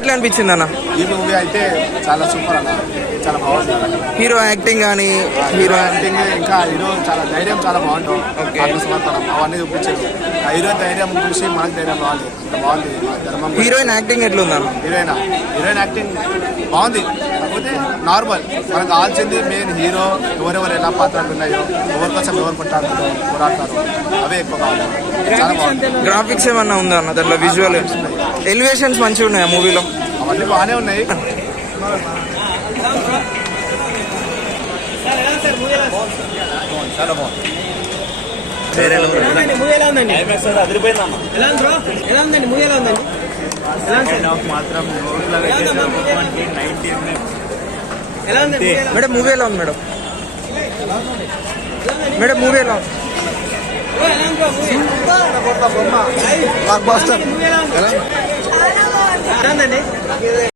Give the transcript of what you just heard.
ఎట్లా అనిపించింది అన్న? ఈ మూవీ అయితే చాలా సూపర్ అన్న, చాలా బాగుంది. హీరో యాక్టింగ్ కానీ హీరో యాక్టింగ్ ఇంకా హీరో చాలా ధైర్యం చాలా బాగుంటుంది. ఆత్మసమర్పణం అవన్నీ చూపించారు. హీరో ధైర్యం చూసి మనకు ధైర్యం రావాలి. బాగుంది. హీరోయిన్ యాక్టింగ్ ఎట్లుందన్న? హీరోయిన్ యాక్టింగ్ బాగుంది, కాకపోతే నార్మల్. మనకు కావాల్సింది మెయిన్ హీరో ఎవరెవరు ఎలా పాత్రలు ఉన్నాయో, ఎవరి కోసం ఎవరు పోరాడతారు అవే ఎక్కువ కావాలి. చాలా బాగుంది. గ్రాఫిక్స్ ఏమన్నా ఉందా అన్న దాంట్లో? విజువల్ ఎలివేషన్స్ మంచిగా ఉన్నాయి ఆ మూవీలో? అవన్నీ బాగానే ఉన్నాయి. చాలా బాగుంది. మేడం మూవీ ఎలా ఉంది మేడం? మేడం మూవీ ఎలా ఉంది?